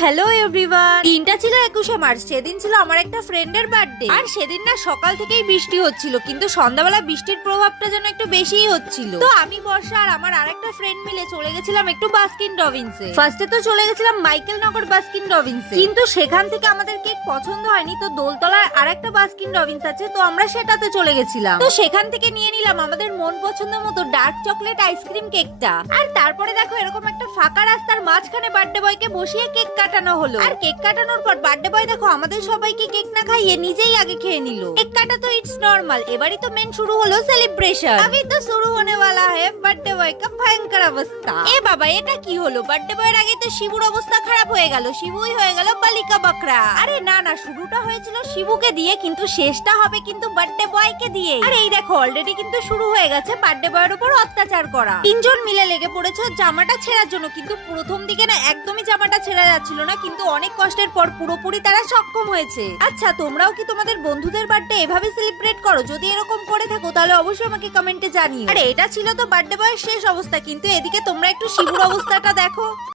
Hello everyone, দিনটা ছিল 21শে March. সেদিন ছিল আমার একটা ফ্রেন্ডের বার্থডে। আর সেদিন না সকাল থেকেই বৃষ্টি হচ্ছিল, কিন্তু সন্ধ্যাবেলা বৃষ্টির প্রভাবটা যেন একটু বেশিই হচ্ছিল। তো আমি বর্ষা আর আমার আরেকটা ফ্রেন্ড মিলে চলে গেছিলাম একটু বাস্কিন রবিন্সে। ফার্স্টে তো চলে গেছিলাম মাইকেল নগর বাস্কিন রবিন্সে, কিন্তু সেখান থেকে আমাদের কেক পছন্দ হয়নি। তো দোলতলার আরেকটা বাস্কিন রবিন্স আছে, তো আমরা সেটাতে চলে গেছিলাম। তো সেখান থেকে নিয়ে নিলাম আমাদের মন পছন্দ মতো ডার্ক চকলেট আইসক্রিম কেকটা। আর তারপরে দেখো এরকম একটা ফাঁকা রাস্তার মাঝখানে বার্থডে বয়কে বসিয়ে কেক কাটানো হলো। আর কেক কাটানোর পর বার্থডে বয় দেখো আমাদের সবাইকে কেক না খাইয়ে নিজেই আগে খেয়ে নিল। কেক কাটা তো ইটস নরমাল, এবারই তো মেন শুরু হলো সেলিব্রেশন। अभी तो शुरू होने वाला है বার্থডে বয় का ভয়ঙ্কর অবস্থা। এ বাবা, এটা কি হলো? বার্থডে বয়ের আগে তো শিবুর অবস্থা খারাপ হয়ে গেল, শিবুই হয়ে গেল বালিকা বকরা। আরে না না, শুরুটা হয়েছিল শিবুকে দিয়ে, কিন্তু শেষটা হবে কিন্তু বার্থডে বয়কে দিয়ে। আর এই দেখো অলরেডি কিন্তু শুরু হয়ে গেছে বার্থডে বয়ের উপর অত্যাচার করা। তিনজন মিলে লেগে পড়েছে জামাটা ছেঁড়ার জন্য, কিন্তু প্রথম দিকে না একদমই জামাটা ছেঁড়া যাচ্ছিল না, কিন্তু অনেক কষ্টের পর পুরোপুরি তারা সক্ষম হয়েছে। আচ্ছা, তোমরাও কি তোমাদের বন্ধুদের বার্থডে এভাবে সেলিব্রেট করো? যদি এরকম করে থাকো তাহলে অবশ্যই আমাকে কমেন্টে জানিও। আর এটা ছিল তো বার্থডে বয়ের শেষ অবস্থা, কিন্তু এদিকে তোমরা একটু শিবুর অবস্থাটা দেখো।